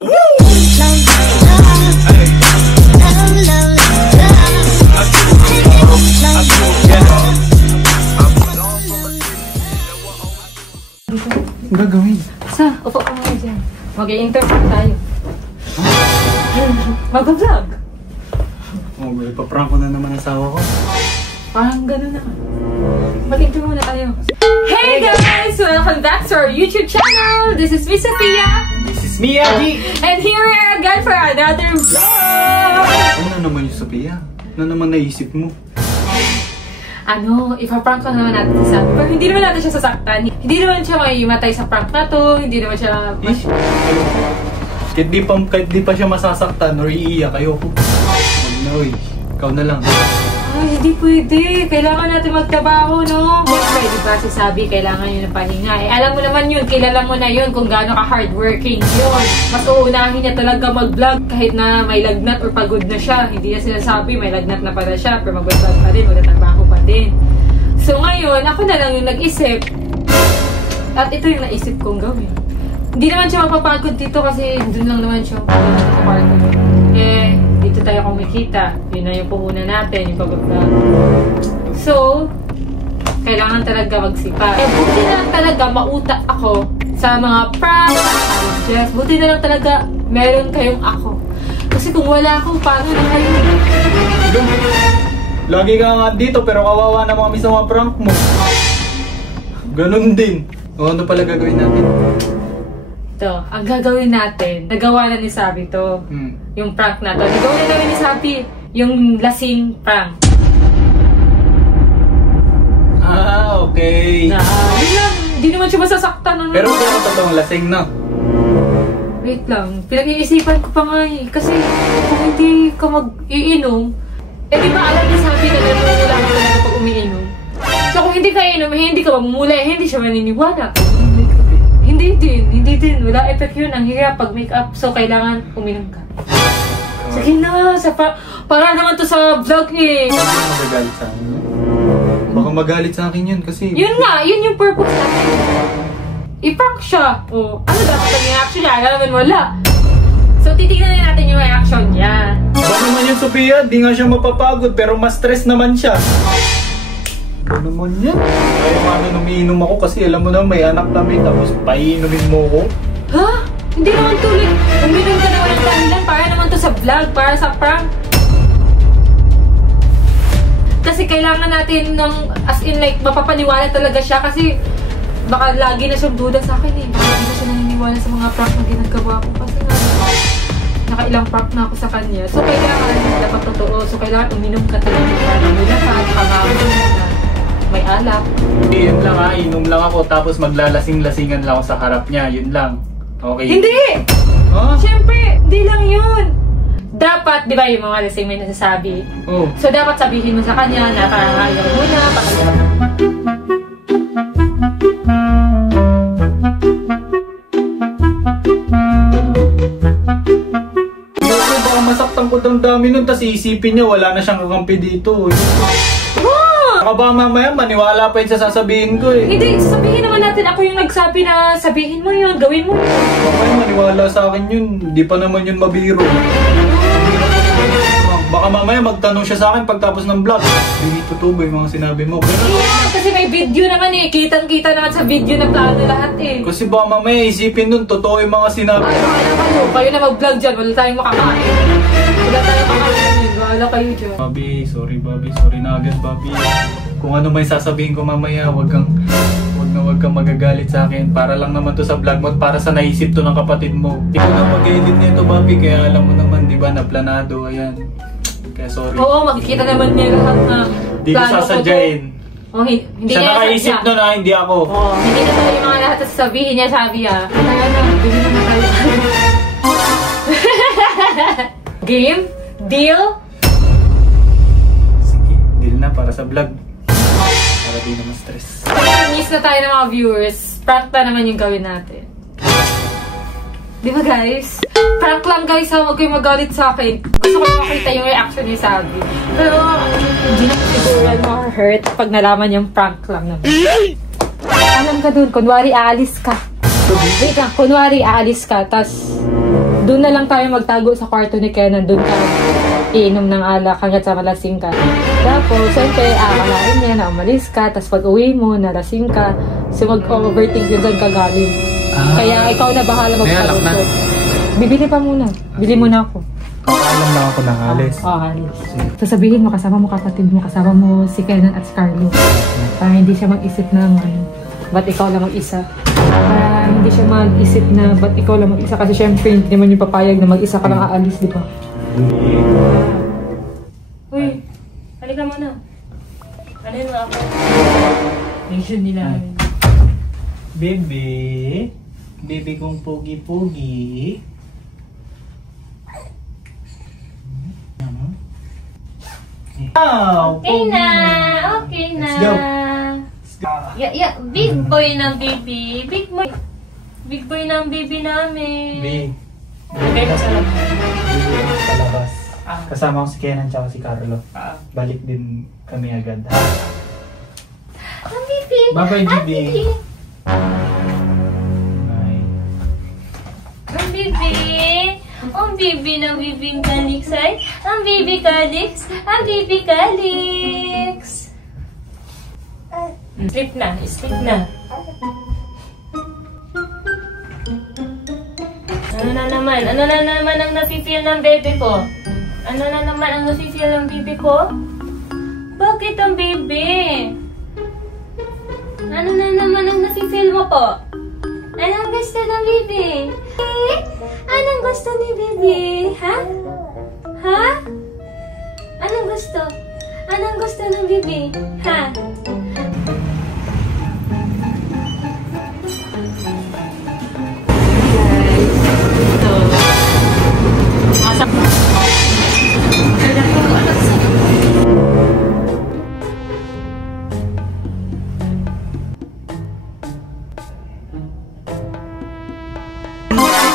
Ang gagawin? Sa, upo ka muna dyan. Mag-i-interview tayo. Mag-vlog. Ipaprank ko na naman ang asawa ko. Parang gano'n na. Mag-interview muna tayo. Hey guys! Welcome back to our YouTube channel! This is Miss Sophia. This is Miyagi! And here we are again for another vlog! Ano naman yung Sophia? Ano naman naisip mo? Ipaprank ko naman natin sa pero hindi naman natin siya sasaktan. Hindi naman siya maimatay sa prank na to. Hindi naman siya... Kahit di pa siya masasaktan or iiyak, ayoko. Huwag na, ikaw na lang. Ay, hindi pwede. Kailangan natin magtrabaho, no? Siyempre, di ba si Sabi, kailangan yun ng pahinga. Alam mo naman yun, kilala mo na yun kung gaano ka hardworking yun. Mas uunahin niya talaga mag-vlog kahit na may lagnat or pagod na siya. Hindi niya sinasabi, may lagnat na pala siya, pero mag-vlog pa din, magtatrabaho pa din. So ngayon, ako na lang yung nag-isip. At ito yung naisip kong gawin. Hindi naman siya mapapagod dito kasi dun lang naman siya mapapagod. Dito tayo kumikita. Yun na yung puhunan natin, yung pag-vlog. So, kailangan talaga magsipa. Buti na lang talaga mautak ako sa mga prank, challenges. Buti na lang talaga meron kayong ako. Kasi kung wala ako, paano na kayo? Lagi ka nga dito pero kawawa na kami sa mga prank mo. Ganun din. Ano pala gagawin natin? Ito, ang gagawin natin, nagawa na ni Sabi to. Yung prank na to. Nagawa na ni Sabi yung lasing prank. Okay. Yun lang, hindi naman siya masasaktan. Pero kung totoong lasing na. Wait lang, pinag-iisipan ko pa nga eh. Kasi kung hindi ka mag-iinom, di ba alam ni Sabi na namumula ka talaga pag umiinom? So kung hindi ka iinom, hindi ka mamumula, hindi siya maniniwala. Hindi din. Wala effect yun. Ang hirap pag make-up. So, kailangan uminom ka. Sige na. Para naman to sa vlog eh. Baka magagalit sa akin yun. Baka magalit sa akin yun kasi... Yun nga. Yun yung purpose natin. I-prank siya. Ano dapat ang reaction niya? Alam naman wala. So, titignan na natin yung reaction niya. Ba naman yung Sophia? Di nga siya mapapagod pero mas stress naman siya. Ano naman yan? Kaya umiinom ako kasi alam mo na may anak kami tapos paiinumin mo ko. Ha? Hindi naman tuloy. Uminom ka naman ng dahilan para naman to sa vlog, para sa prank. Kasi kailangan natin ng, as in like, mapapaniwala talaga siya kasi baka lagi na siyang duda sa akin eh. Baka hindi na siya naniniwala sa mga prank na ginagawa ko kasi nga nakailang prank na ako sa kanya. So kailangan dapat totoo. So kailangan uminom ka talaga para mula ka at pangawin na may alak. Yun lang inom lang ako tapos maglalasing-lasingan lang ako sa harap niya, yun lang. Okay. Hindi! Huh? Siyempre, hindi lang yun. Dapat, di ba yung mga lasing may nasasabi? Oh. So dapat sabihin mo sa kanya na parang ayaw mo na, Baka masaktan ko ng dami nun tas iisipin niya wala na siyang kakampi dito. Baka ba mamaya maniwala pa yun sa sasabihin ko eh. Hindi, sabihin naman natin ako yung nagsabi na sabihin mo yun, gawin mo yun. Mamaya maniwala sa akin yun, hindi pa naman yun mabiro. Baka mamaya magtanong siya sa akin pagtapos ng vlog. Hindi totoo ba yung mga sinabi mo? Yeah, kasi may video naman eh, kitang-kita naman sa video na plano lahat eh. Kasi baka mamaya isipin nun, totoo yung mga sinabi. Kayo na mag-vlog dyan, wala tayong makakain. Wala tayong makakain yun, wala kayo dyan. Bobby, sorry na agad Bobby. Kung ano may sasabihin ko mamaya, wag kang magagalit sa akin. Para lang naman to sa vlog mo, para sa naisip to ng kapatid mo. Ikaw na mag-edit nito Bobby, kaya alam mo naman, di ba, na planado, ayan. Kaya sorry. Oo, makikita naman niya lahat na hindi ko sasadyain. Hindi siya nakaisip nun hindi ako. Hindi na tayo yung mga lahat sasabihin niya, sabi kaya na, bili naman tayo. Game? Deal? Sige, deal na para sa vlog. Para di naman stress. Miss na tayo ng mga viewers. Prank na naman yung gawin natin. Di ba guys? Prank lang guys ha, huwag kayong magalit sa akin. Gusto ko makita yung reaction ni Sabi. Pero hindi na siguro ma-hurt pag nalaman yung prank lang naman. Alam ka dun, kunwari aalis ka. Wait lang, kunwari aalis ka, tas Doon na lang tayo magtago sa kwarto ni Kenan. Doon ka iinom ng alak hanggat sa malasing ka. Tapos, siyempre, akalain niya na umalis ka. Tapos pag uwi mo, nalasing ka. So, mag-overthink yun saan ka galing. Kaya ikaw na bahala magpalusot. Bibili pa muna. Bili muna ako. Alam na ako ng alis. Alis. So, sabihin mo, kasama mo kapatid mo, kasama mo si Kenan at si Carlo. Para hindi siya mag-isip na ba't ikaw lang mag-isa. Para hindi siya mag-isip na ba't ikaw lang mag-isa. Kasi syempre, hindi naman yung papayag na mag-isa ka lang aalis, di ba? Uy, halika muna. Ano yun ako? Nation nila. Baby. Baby kong pogi-pogi. Okay na. Okay na. Let's go. Yeah, big boy ng baby. Big boy. Big boy ng baby namin. Big. Okay mo sa labas. Baby sa labas. Kasama ko si Kenan tsaka si Carlo. Balik din kami agad. Ha? Ang baby. Bye-bye, baby. Bye. Ang baby. Ang baby ng bibing Calix ay. Ang baby Calix. Ang baby Calix. Sleep na. Sleep na. Ano na naman? Ano na naman ang nafe-feel ng baby ko? Ano na naman ang nafe-feel ng baby ko? Bakit ang baby? Ano na naman ang nafe-feel mo po? Anong gusto ng baby? Anong gusto ni baby? Ha? Ha? Anong gusto? Anong gusto ng baby? Ha?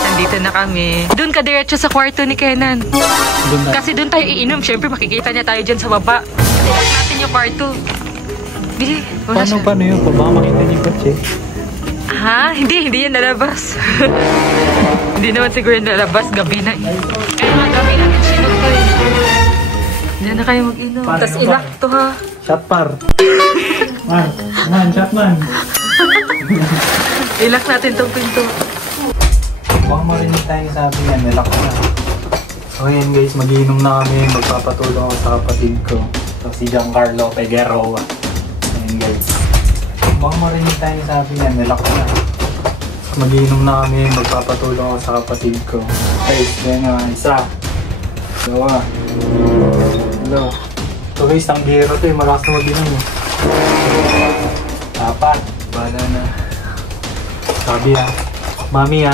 Nandito na kami. Doon ka diretso sa kwarto ni Kenan. Kasi doon tayo iinom. Siyempre makikita niya tayo dyan sa baba. Tingnan natin yung kwarto. Bili. Paano yun? Baka makita niyo yung kotse. Ha? Hindi yan lalabas. Hindi naman siguro yan lalabas. Gabi na eh. Kaya nga gabi natin sinog to eh. Diyan na kayo mag-inom. Tapos ilak to ha. Shot par. Man, shot man. Ilak natin tong pinto. Baka marinig tayo sabi yan, nilak na. So ayan guys, magiinom na kami, magpapatulong ako sa kapatid ko. So si Giancarlo Figueroa. Ayan guys. Baka marinig tayo sabi yan, nilak na. Magiinom na kami, magpapatulong ako sa kapatid ko. Guys, yan nga, isa. Dalawa. Hello. So guys, ang bihira to eh, malakas na mag-inom eh. Apat. Bala na. Sabi Mami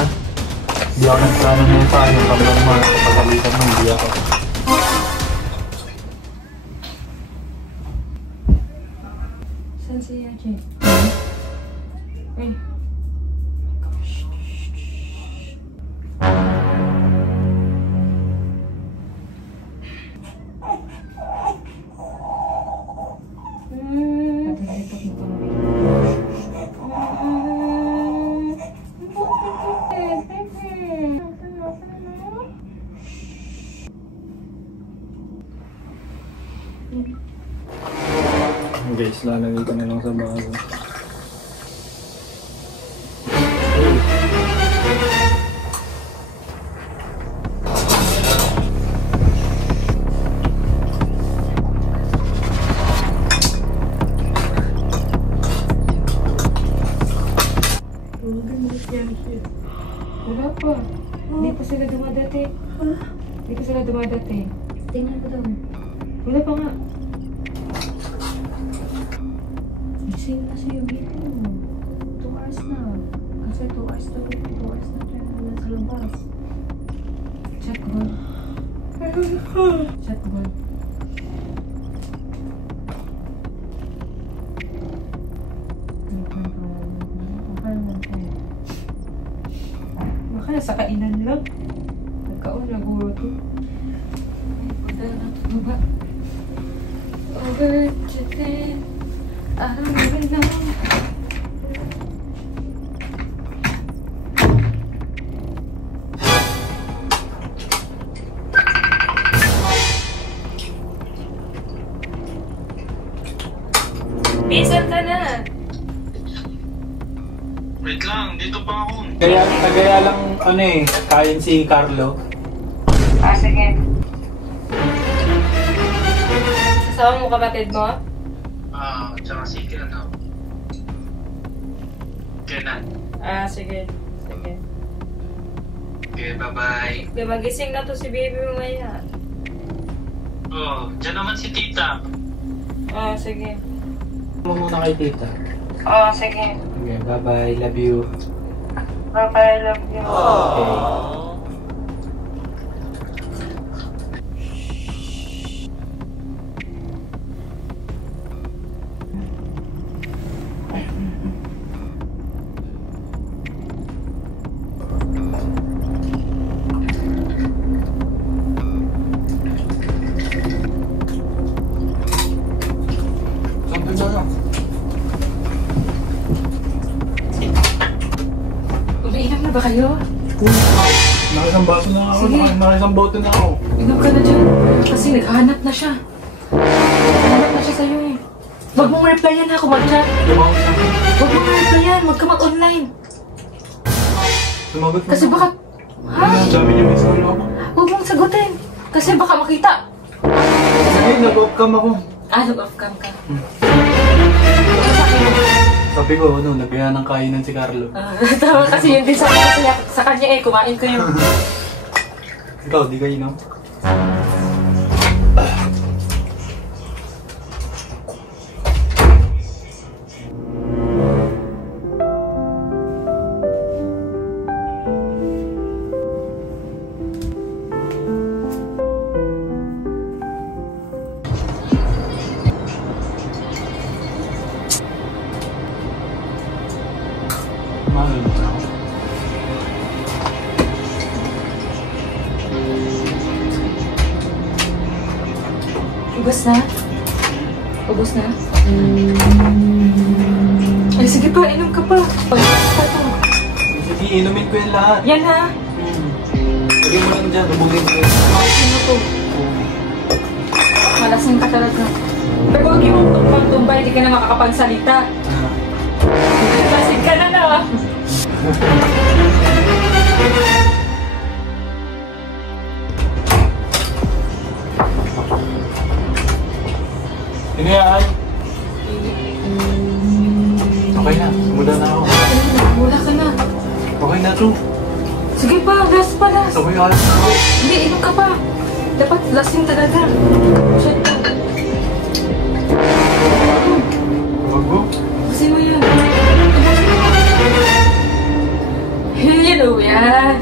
hindi ako nagplano na ito. Yung kamlang mga kapagalitan mo, hindi ako. Saan si Yache? Eh. Guys, lalagay ko na lang sa bago. Wala pa. Hindi pa sila dumadati. Hindi pa sila dumadati. Tingnan ko daw. Wala pa nga. Gising na sa'yo, Bito. 2 hours na. Kasi 2 hours na. 2 hours na tayo na sa labas. Chat ko ba? Chat ko ba? Baka nasa kainan lang. Nagkaon, naguro to. Wala na ito ba? Over to them. I don't even know. Wait lang, dito pa ako. Kaya lang, kain si Carlo. Sige. Kasama mo kapatid mo? Tsaka si Kenan. Kenan. Sige. Okay, bye-bye. Okay, magising na to si baby mo ngayon. Dyan naman si tita. Sige. Mo muna kay tita. Sige. Okay, bye-bye. Love you. Bye-bye, love you. Okay. Umiinom na ba kayo? Nakisang baso na ako. Sige. Nakisang boto na ako. Inom ka na dyan. Kasi naghahanap na siya. Naghahanap na siya sa'yo eh. Huwag mong replyan ha kung mag-chat. Tumawag sa akin. Huwag mong replyan. Huwag ka mag-online. Sumagot mo. Kasi baka... Ha? Sabi niya may solo ako. Huwag mong sagutin. Kasi baka makita. Sige, nag-off cam ako. Nag-off cam ka. Sabi ko, nagaya ng kainan si Carlo. Tama kasi yun din sabi ko sa kanya eh. Kumain ko yun. Ikaw, di ka inom? Ubus na? Ubus na? Ay, sige pa, inom ka pa. Sige, inumin ko yan lahat. Yan ha. Lagay mo lang dyan, lumulin ko. Sino to? Malasing ka talaga. Pero huwag yung tumbang-tumbay, hindi ka na makakapagsalita. Lasing ka na na. Ano yan? Okay na, simula na ako. Wala ka na. Okay na to. Sige pa, last pa, last. Okay, alas na ako. Hindi, inom ka pa. Dapat lasing talaga. Shit. Huwag mo. Kasi mo yun. Hello, yan.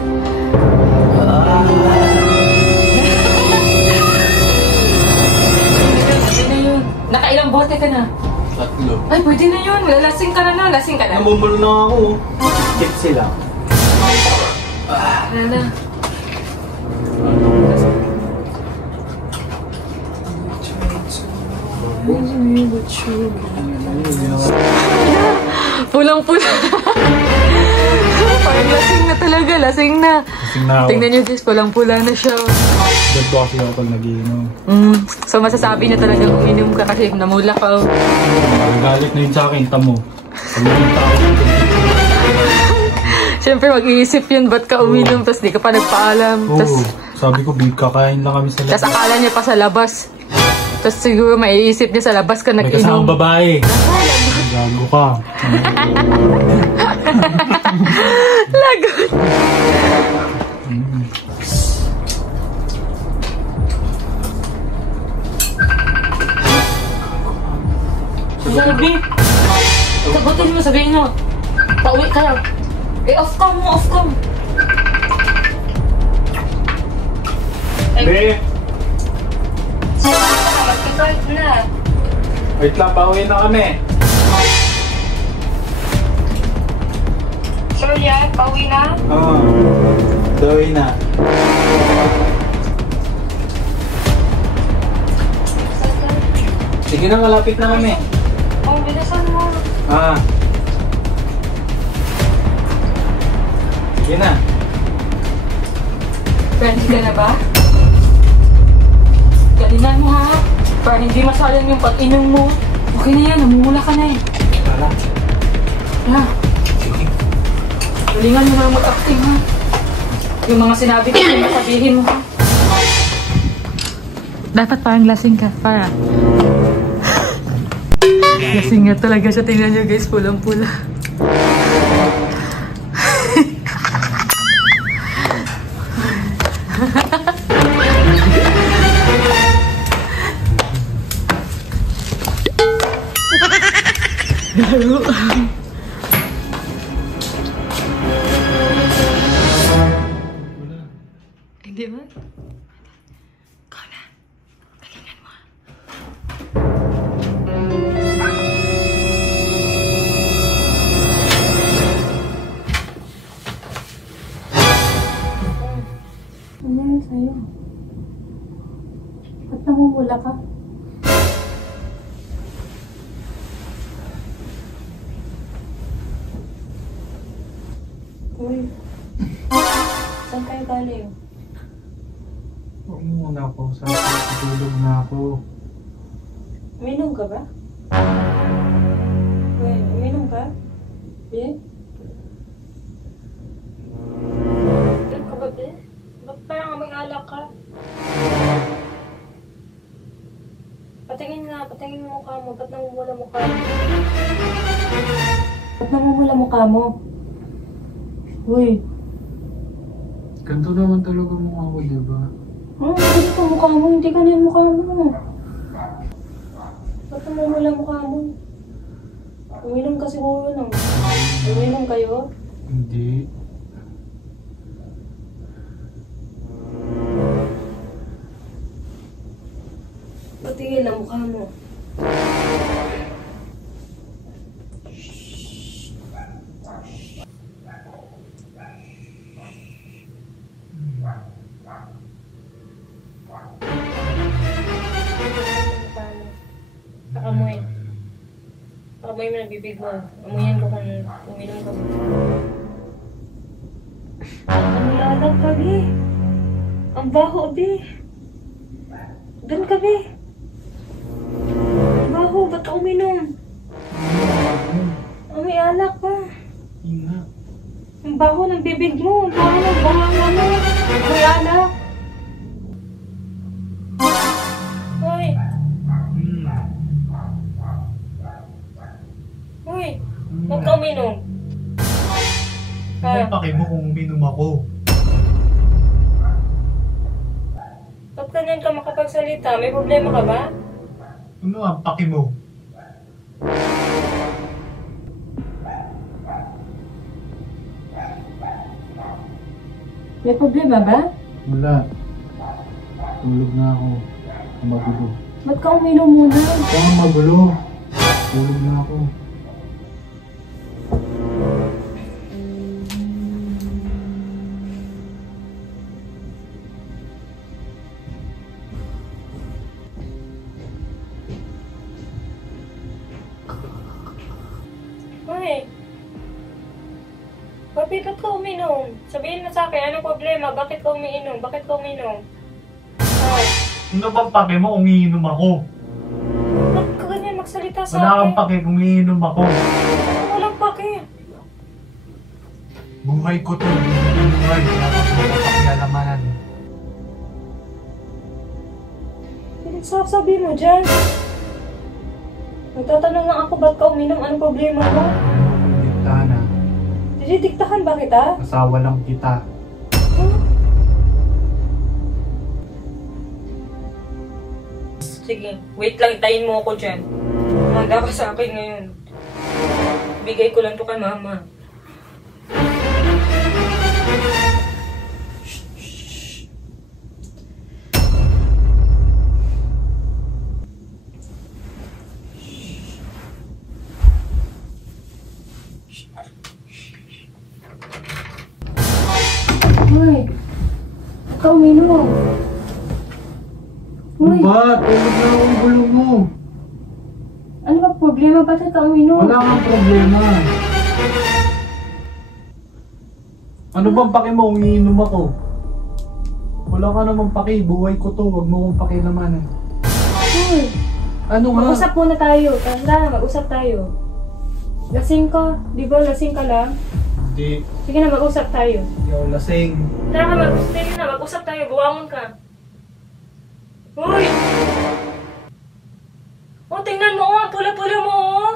Pwede na yun. Nakailang bote ka na. 3. Ay, pwede na yun. Lasing ka na na. Lasing ka na. Namumul na ako. Keep sila. Wala na. Pulang-pula. Parang lasing na talaga. Lasing na. Lasing na ako. Tingnan nyo guys, pulang-pula na siya. Ba't ba kasi ako pag nag-iinom? So masasabi na talaga uminom ka kasi namula ka. Galit na yun sa akin, tamo. Pag-iinta ako. Siyempre mag-iisip yun, ba't ka uminom, tapos di ka pa nagpaalam. Oo, sabi ko, big kakain lang kami sa labas. Tapos akala niya pa sa labas. Tapos siguro maiisip niya sa labas ka May nag-inom. kasamang babae. Gago ka. Lagot. Sabi, sagutin mo, sabihin mo. Pauwi kayo. Off cam mo, off cam. Hindi. Mag-start na. Wait lang, pauwi na kami. Sure yan, pauwi na. Oo. Pauwi na. Sige na, malapit na kami. Oh, bilisan mo. Sige na. Ready ka na ba? Galingan mo ha. Para hindi masalan yung pag-inom mo. Okay na yan, namumula ka na eh. Tara. Ha? Sige. Galingan mo na mag-acting ha. Yung mga sinabi ko, sabihin mo ha. Dapat parang lasing ka. Para. Lasing nga talaga siya. Tingnan nyo guys, pulang-pula. Laro. Hindi ba? Ikaw na. Galingan mo. Ano yun sa'yo? Ba't namumula ka? Uy. Saan kayo galing? Huwag mo muna ako. Sabi ko, tutulog na ako. Uminom ka ba? Uy, uminom ka? Eh? Uminom ka ba, be? Ba't parang may alak ka? Patingin nga, patingin mo mukha mo. Ba't namumula mukha mo? Ba't namumula mukha mo? Uy. Ganito naman talaga mukha ko, diba? Hindi ka mukha mo. Hindi ka niyan mukha mo. Ba't namumula mukha mo? Uminom ka siguro no? Uminom kayo? Hindi. Patingin ang mukha mo. Pakamoy. Pakamoy mo ng bibig mo. Amoyan ko kung uminom ka. Ang lalag ka, Bi. Ang baho, Bi. Doon ka, Bi. Ang baho, ba't ka uminom? May alak pa. Inga. Ang baho ng bibig mo. Ang baho ng bahanga mo. May alak. Hoy. Hoy. Ba't ka uminom? Ano paki mo kung uminom ako? Ba't ganyan ka makapagsalita? May problema ka ba? Ano ang paki mo? May problema ba? Wala. Tulog na ako. Magulo. Ba't ka uminom muna? Kaya magulo. Tulog na ako. Hoy. Papi, ba't ka uminom? Sabihin mo sa akin, anong problema? Bakit ka umiinom? Bakit ka uminom? Hoy. Ano bang paki mo kung iinom ako? Ba't ka ganyan magsalita sa Wala akin? kang paki kung iinom ako. Walang paki. Buhay ko to. Buhay. Dapat mo pakialamanan. Pinagsasabi mo dyan. Nagtatanong lang ako, ba't ka uminom? Anong problema mo? Diktahan na. Didiktahan ba kita? Asawa lang kita. Sige, wait lang, tayin mo ako dyan. Manda ka sa akin ngayon. Bigay ko lang to kay mama. Hoy, ikaw uminom. Ano ba? Tulog na akong gulong mo. Ano ba problema? Bakit ka uminom? Wala kang problema. Ano bang paki mo kung iinom ako? Wala ka namang paki. Buhay ko to. Huwag mo kong pakilamanan. Hoy, Ano nga? mag-usap muna tayo. Tanda na, mag-usap tayo. Lasing ka. Di ba lasing ka lang? Hindi. Sige na, mag-usap tayo. Hindi ako lasing. Tara ka, sige na, mag-usap tayo. Buwangon ka. Uy! Oh, tingnan mo, oh. Pula-pula mo, oh.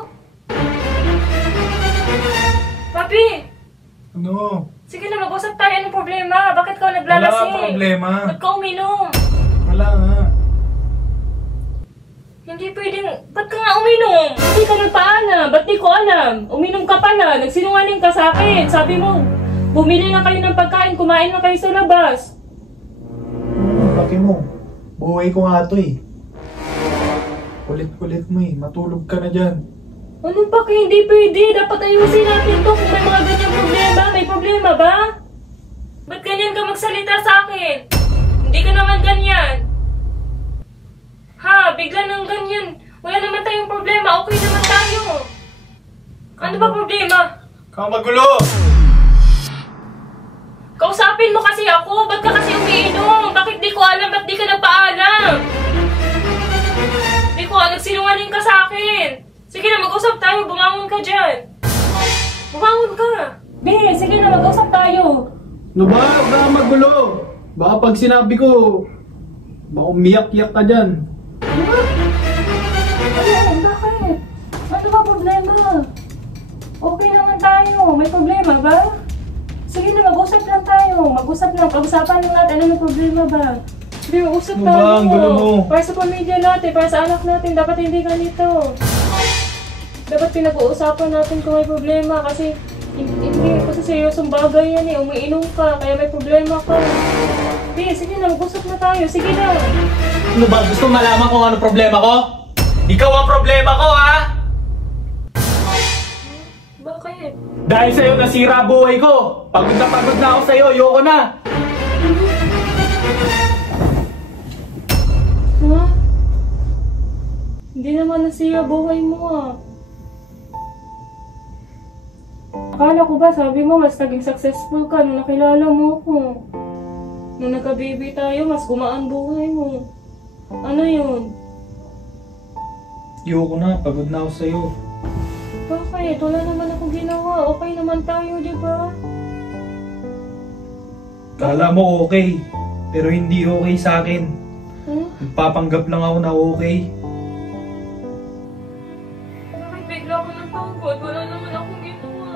Papi! Ano? Sige na, mag-usap tayo. Anong problema? Bakit ka Wala naglalasing? kang problema. Ba't ka uminom? Wala nga. Hindi pwedeng... Ba't ka nga uminom? Hindi ka nagpaalam. Ba't di ko alam? Uminom ka pala. Nagsinungaling ka sa akin. Sabi mo, bumili na kayo ng pagkain. Kumain na kayo sa labas. Laki mo. Buhay ko nga to eh. Kulit-kulit mo eh. Matulog ka na dyan. Anong paki? Hindi pwede. Dapat ayusin natin to kung may mga ganyang problema. May problema ba? Ba't ganyan ka magsalita sa akin? Hindi ka naman ganyan. Ha? Bigla nang ganyan. Wala naman tayong problema. Okay naman tayo. Ano ba problema? Kang magulo! Kausapin mo kasi ako. Ba't ka kasi umiinom? Bakit di ko alam? Ba't di ka nagpaalam? Di ko alam. Nagsinungaling ka sa akin. Sige na, mag-usap tayo. Bumangon ka dyan. Bumangon ka. Be, sige na, mag-usap tayo. Ano ba? Huwag ka magulo! Baka pag sinabi ko, baka umiyak-iyak ka dyan. Ano? Bakit? Ano ba problema? Okay naman tayo. May problema ba? Sige na, mag-usap lang tayo. Mag-usap lang. Pag-usapan lang natin. Ano may problema ba? Sige, mag-usap Ano tayo. ba? Ang gulo mo. Para sa pamilya natin, para sa anak natin, dapat hindi ganito. Dapat pinag-uusapan natin kung may problema kasi hindi kasi seryosong bagay yan eh. Umiinom ka, kaya may problema ka. Sige na, mag-usap na tayo. Sige na. Ano ba? Gusto malaman kung ano problema ko? Ikaw ang problema ko, ha? Bakit? Dahil sa'yo nasira buhay ko. Pagod na ako sa'yo. Ayoko na. Ha? Hindi naman nasira buhay mo ah. Akala ko ba, sabi mo, mas naging successful ka nung nakilala mo ko. Nung nagka-baby tayo, mas gumaan buhay mo. Ano yun? Ayoko na. Pagod na ako sa'yo. Bakit? Wala naman ako ginawa. Okay naman tayo, di ba? Kala mo okay. Pero hindi okay sa akin. Huh? Nagpapanggap lang ako na okay. Bakit bigla ako napagod? Wala naman akong ginawa.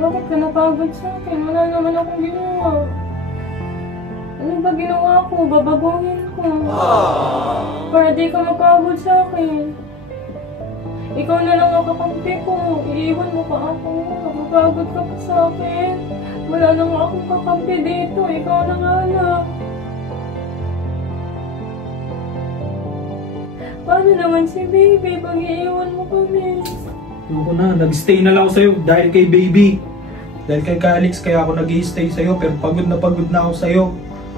Bakit ka napagod sa akin? Wala naman akong ginawa. Ano ba ginawa ko? Babaguhin ko. Para di ka mapagod sa akin. Ikaw na lang ang kakampi ko. Iiwan mo pa ako. Mapagod ka pa sa akin. Wala na nga akong kakampi dito. Ikaw na nga lang. Paano naman si baby pag iiwan mo kami? Ayoko na. Nag-stay na lang ako sa'yo dahil kay baby. Dahil kay Calix kaya ako nag-i-stay sa'yo. Pero pagod na ako sa'yo.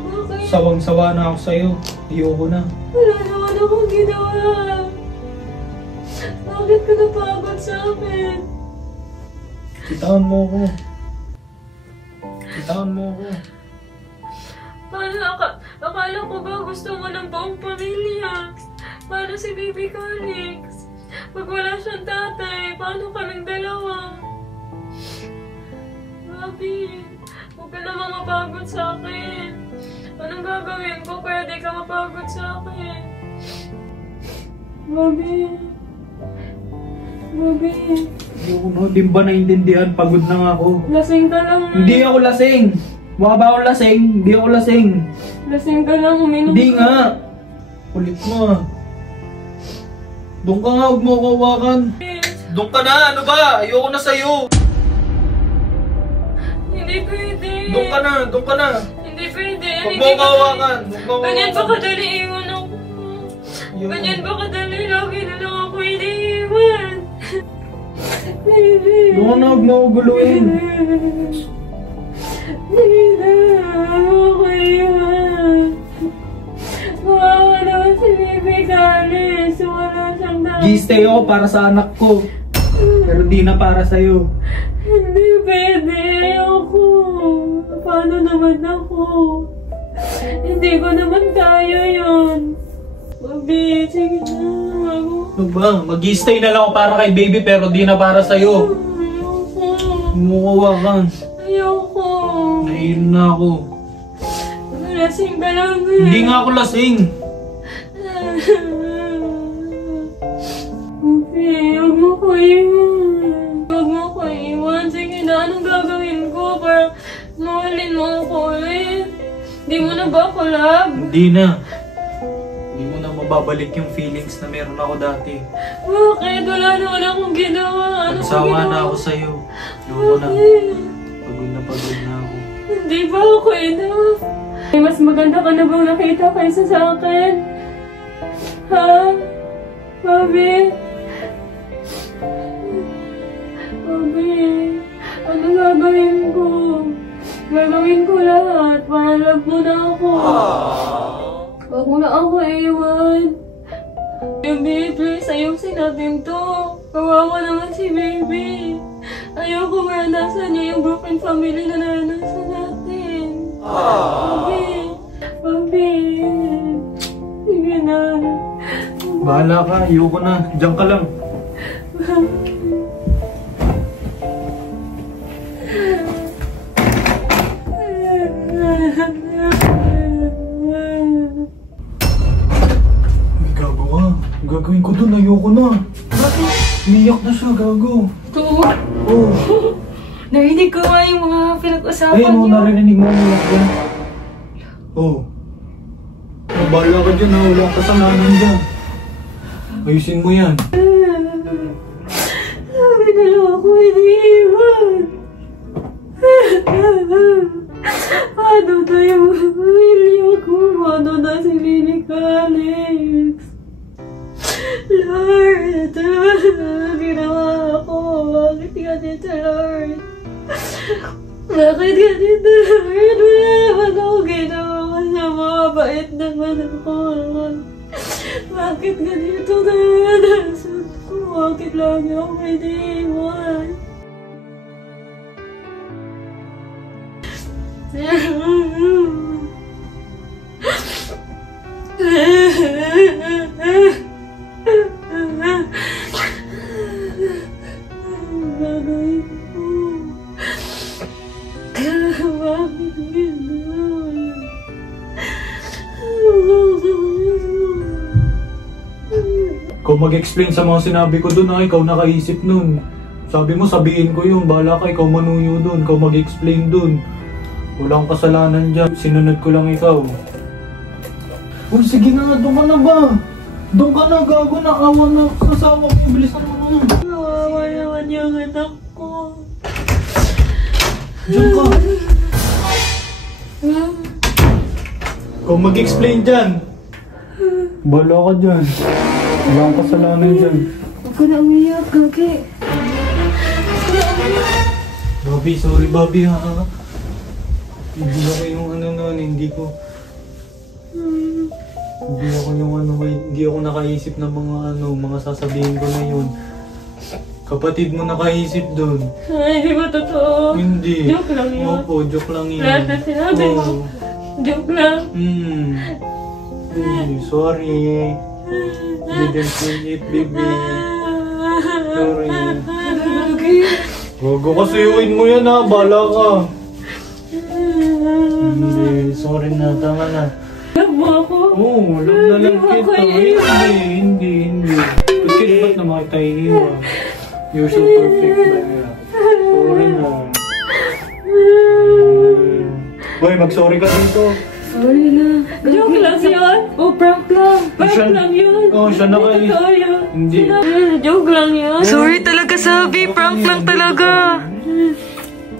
Bakit? Sawang-sawa na ako sa'yo. Ayoko na. Wala naman akong ginawa. Bakit ka napagod sa akin? Kitaan mo ako. Kitaan mo ako. Akala ko ba gusto mo ng buong pamilya? Paano si Baby Calix? Pag wala siyang tatay, paano kaming dalawa? Bobby, huwag ka naman mapagod sa akin. Anong gagawin ko kaya di ka mapagod sa akin? Bobby. Bobby. Ayoko na. Di ba naintindihan? Pagod na nga ako. Lasing ka lang. Hindi ako lasing. Mukha ba ako lasing? Hindi ako lasing. Lasing ka lang, uminom Hindi ka. nga. Kulit mo ah. Doon ka nga, huwag mo ako hawakan. Doon ka na, ano ba? Ayoko na sa'yo. Hindi pwede. Doon ka na, doon ka na. Hindi pwede. Huwag mo ako hawakan. Huwag mo ako Ganyan ba hawakan. kadali iwan ako? Ayoko. Ganyan ba kadali lagi na lang ako iniiwan? Doon ka na, huwag mo ako guluhin. Hindi na. Ako iwan. Kawawa naman si Baby Calix. Wala siyang dami. G-stay ako para sa anak ko. Pero di na para sa'yo. Hindi pwede. Ayoko. Paano naman ako? Hindi ko naman kaya yun. Bobby, sige na. Ano ba? Mag-i-stay na lang ako para kay baby pero di na para sa'yo. Ayoko. Kumukuha ka. Ayoko. Naiinom na ako. Lasing ka lang eh. Hindi nga ako lasing. Okay, huwag mo ko iwan. Huwag mo ko iwan. Sige na, anong gagawin ko para mahalin mo ako ulit? Di mo na ba ako love? Hindi na. Hindi mo na mababalik yung feelings na meron ako dati. Bakit? Wala naman akong ginawa. Ano Nagsawa na ako sa'yo. Ayoko na. Pagod na ako. Hindi ba ako enough? May mas maganda ka na bang nakita kaysa sa akin? Ha? Bobby? Bobby, ano gagawin ko? Gagawin ko lahat para love mo na ako. Huwag mo na ako iwan. Baby, please, ayusin natin to. Kawawa naman si baby. Ayoko maranasan niya yung broken family na naranasan natin. Bobby, Bobby. Sige na. Bahala ka. Ayoko na. Diyan ka lang. May gago ka. Gagawin ko dun. Ayoko na. Umiyak na siya. Gago. Ito. Oh. Narinig ko nga yung mga pinag-usapan Ayun mo. niyo. Narinig mo. Umiyak ka. Oh. Bahala ka dyan ha. Wala kang kasalanan dyan. Ayusin mo yan. Sabi na lang ako iniiwan. Paano na yung pamilya ko? Paano na si Lily Alex? Lord, ano ginawa ako? Bakit ganito, Lord? Bakit ganito, Lord? Wala naman ako ginawa sa mga bait naman ako. Bakit ganito na nasad ko? Bakit lagi ako iniiwan? Gagawin ko. Bakit gano'n? Ikaw mag-explain sa mga sinabi ko dun ha, ikaw nakaisip nun. Sabi mo sabihin ko yun, bahala ka, ikaw manuyo dun, ikaw mag-explain dun. Walang kasalanan dyan, sinunod ko lang ikaw. Oh, sige na, doon ka na ba? Doon ka na, gago na, awa na, kasama ko, bilisan mo na. Kawawa naman yung anak ko. Diyan ka. Ikaw mag-explain dyan. Bahala ka dyan. Walang kasalanan dyan. Huwag ka na umiyak, Gagi. Bobby, sorry Bobby ha. Hindi ako yung ano nun, hindi ako nakaisip ng mga sasabihin ko na yun. Kapatid mo nakaisip dun. Ay, hindi ba totoo? Hindi. Joke lang yun. Opo, joke lang yun. Lahat na sinabi mo. Oo. Joke lang. Sorry. Didn't mean it, baby. Sorry. Gagi. Gago kasuyuin mo yan ha, bahala ka. Hindi, sorry na, tama na. Love mo ako? Oo, love na lang Hindi mo ako kita. iiwan. Hindi. Bakit ba't naman kita iiwan? You're so perfect, Maya. Sorry na. Boy, mag-sorry ka dito. Sorry na. Joke lang yun? Oh, prank lang. Prank Siya- lang yun. Oo, siya na kayo. Totoo yun. Hindi. Joke lang yun. Sorry talaga, Sabi. Prank lang talaga.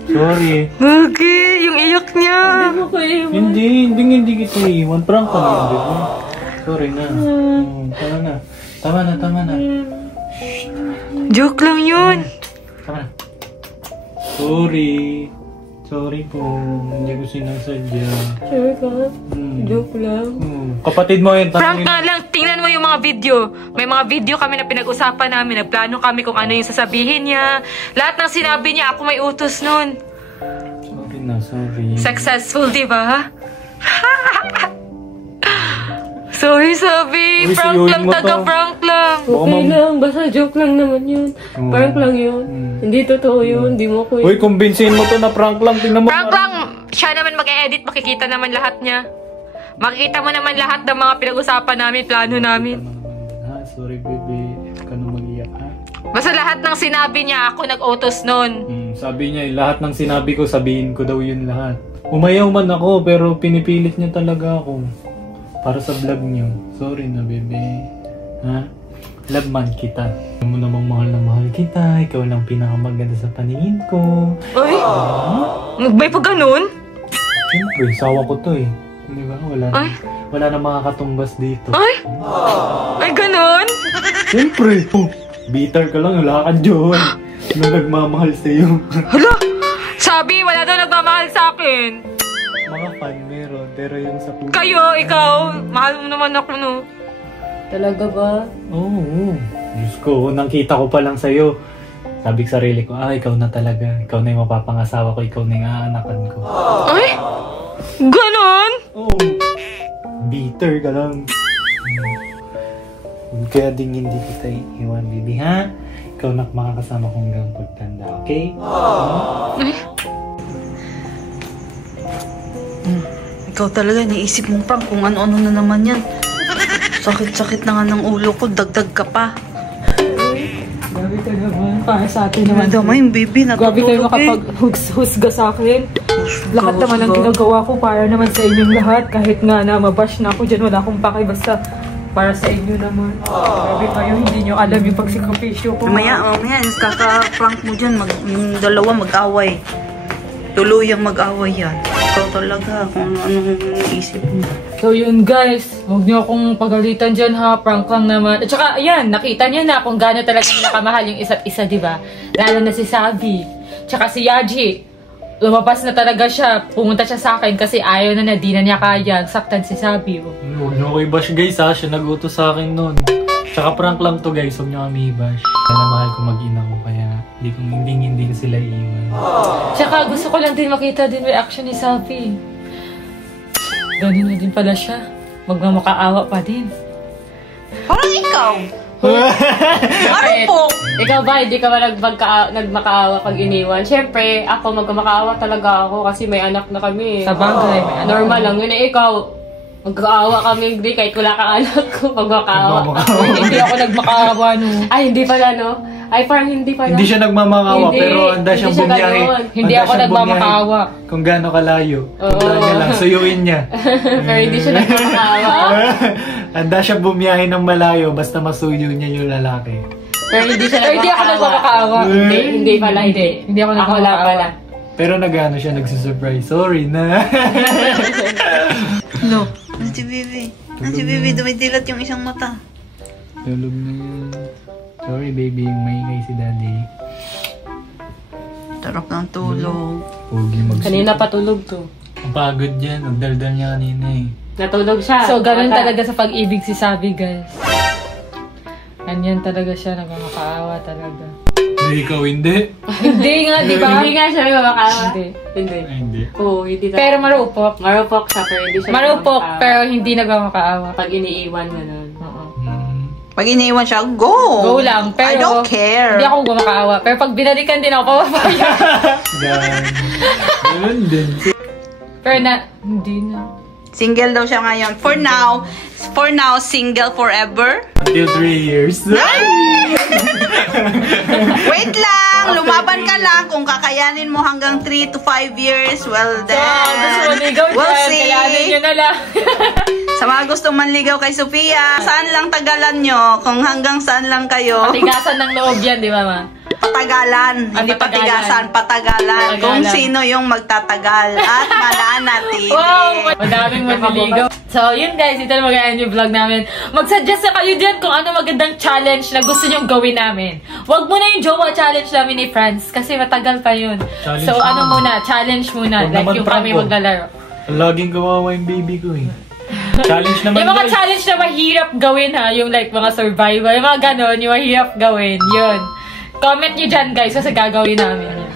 Sorry. Gagi, yung iyak niya. Hindi mo ko iwan. Hindi kita iiwan. Prank ka lang, di ba? Sorry na. Tama na. Joke lang yun. Tama na. Sorry po. Hindi ko sinasadya. Sure ka? Joke lang. Kapatid mo yun. Prank nga lang. Tingnan mo yung mga video. May mga video kami na pinag-usapan namin. Nagplano kami kung ano yung sasabihin niya. Lahat ng sinabi niya, ako may utos nun. Sorry na, sorry. Successful, di ba? Sorry, Sabi. Uy, Prank suyuin lang, mo to. taga-prank lang. Okay lang, basta joke lang naman yun. Prank lang yun. Hindi totoo yun, hindi mo ko Uy, kumbinsin mo to na prank lang. Tingnan mo. Prank lang! Siya naman mag-edit, makikita naman lahat niya. Makikita mo naman lahat ng mga pinag-usapan namin, plano namin. Ha, sorry, baby. Huwag ka na mag-iyak, ha? Basta lahat ng sinabi niya, ako nag-utos nun. Sabi niya, lahat ng sinabi ko, sabihin ko daw yun lahat. Umayaw man ako, pero pinipilit niya talaga ako. Para sa vlog niyo. Sorry na, bebe. Ha? Love man kita. Alam mo namang mahal na mahal kita. Ikaw lang pinakamaganda sa paningin ko. Ay! May pa ganun? Siyempre, sawa ko to eh. Di ba? Ay. Wala na makakatumbas dito. Ay! May ganun? Siyempre! Oh, bitter ka lang, wala kang jowa. Na nagmamahal sa'yo. Hala! Sabi, wala daw nagmamahal sa akin. Mga fan meron, pero yung sa puso. Kayo, ikaw, mahal mo naman ako, no? Talaga ba? Oo. Diyos ko, nang kita ko pa lang sa'yo. Sabi ko sa sarili ko, ikaw na talaga. Ikaw na yung mapapangasawa ko, ikaw na yung aanakan ko. Ay! Ganon? Oo. Bitter ka lang. Kaya ding hindi kita iwan, baby, ha? Ikaw na makakasama ko hanggang pagtanda, okay? Ay! Ikaw talaga, naisip mong prank kung ano-ano na naman yan. Sakit-sakit na nga ng ulo ko, dagdag ka pa. Grabe ka naman. Para sa atin naman. Madama yung baby, Grabe kayo natutulog eh. makapag-husga sa akin. Lahat naman ang ginagawa ko para naman sa inyong lahat. Kahit nga na mabash na ako dyan, wala akong pake. Basta para sa inyo naman. Grabe kayo, hindi nyo alam yung pagsikripisyo ko. Mamaya, kaka-prank mo dyan, yung dalawa mag-away. Tuluyang mag-away yan. Ikaw talaga, kung ano-ano naisip mo. So yun guys, huwag niyo akong pagalitan dyan ha, prank lang naman. At saka ayan, nakita niyo na kung gaano talaga nakamahal yung isa't isa, di ba? Lalo na si Sabi. Tsaka si Yaji, lumabas na talaga siya, pumunta siya sa akin kasi ayaw na di na niya kaya. Saktan si Sabi. Oh. Huwag niyo ko i-bash guys ha, siya nag-utos sa akin nun. Tsaka prank lang to guys, huwag niyo kami i-bash. Kaya na mahal ko mag-ina ko, kaya hindi ko sila iiwan. Tsaka gusto ko lang din makita din reaction ni Sabi. Ganun na din pala siya. Magmamakaawa pa din. Parang ikaw! Marupok! Ikaw ba, hindi ka ba nagmakaawa pag iniwan? Siyempre, ako magmakaawa talaga ako kasi may anak na kami. Sa bagay, may anak. Normal lang yun. Ikaw, magkaawa kami, hindi, kahit wala kang anak ko, magmakaawa. Hindi ako nagmakaawa no. Ay, hindi pala, no? Ay, parang hindi pala. Hindi siya nagmamakawa, Hindi, pero handa siyang hindi siya bumiyahe. ganun. Hindi Handa ako siyang nagmamakaawa. bumiyahe Kung gaano kalayo. Oo. Handa niya lang, suyuin niya. Pero hindi siya nagmakaawa. Handa siya bumiyahe ng malayo, basta masuyo niya yung lalaki. Pero hindi siya Pero hindi ako nagmamakaawa. Hindi pala, hindi. Hindi ako Ako lang nagmamakaawa. pala. Pero nagano siya, nagsusurprise. Sorry na. No. Ano si baby? Ano si baby? Dumidilat yung isang mata. Tulog na yan. Sorry baby, maingay si daddy. Tarap ng tulog. Pogi mag-sleep. Kanina patulog to. Ang pagod yan, nagdaldal niya kanina eh. Natulog siya. So, ganun Bata. talaga sa pag-ibig si Sabi, guys. Ganyan talaga siya, nagmamakaawa talaga. Hindi, ikaw hindi. Hindi nga, di ba? Hindi nga siya nagmakaawa. Hindi. Hindi. Ay, hindi. Oo, hindi talaga. Pero marupok. Marupok siya, pero hindi siya Marupok, nagmamakaawa. pero hindi nagmamakaawa. Pag iniiwan na nun. Oo. Pag iniwan siya, go! Go lang, pero I don't care. hindi ako gumakaawa. Pero pag binalikan din ako, papapaya. Gan. Ganun din. Pero hindi na. Single daw siya ngayon. For now, single forever. Until 3 years. Wait lang! Lumaban ka lang. Kung kakayanin mo hanggang 3 to 5 years, well then, Gusto mo ligaw we'll dyan, see. kayanin nyo na lang. Sa mga gustong manligaw kay Sofia, saan lang tagalan nyo? Kung hanggang saan lang kayo? Patigasan ng loob yan, di ba ma? Patagalan. Hindi patagalan. patigasan, patagalan. Kung sino yung magtatagal at mananatili. Wow! Madaming manliligaw. So, yun guys, ito na mag-end yung vlog namin. Mag-suggest na kayo dyan kung ano magandang challenge na gusto nyong gawin namin. Huwag muna yung jowa challenge namin ni Franz kasi matagal pa yun. Challenge So, ano muna. muna? Challenge muna. Huwag Like naman yung kami prank, oh. maglalaro. Laging kawawa yung baby ko eh. Challenge naman Yung mga guys. challenge na mahirap gawin ha, yung like mga survival, yung mga ganon, yung mahirap gawin, yun. Comment nyo dyan guys kasi gagawin namin yun.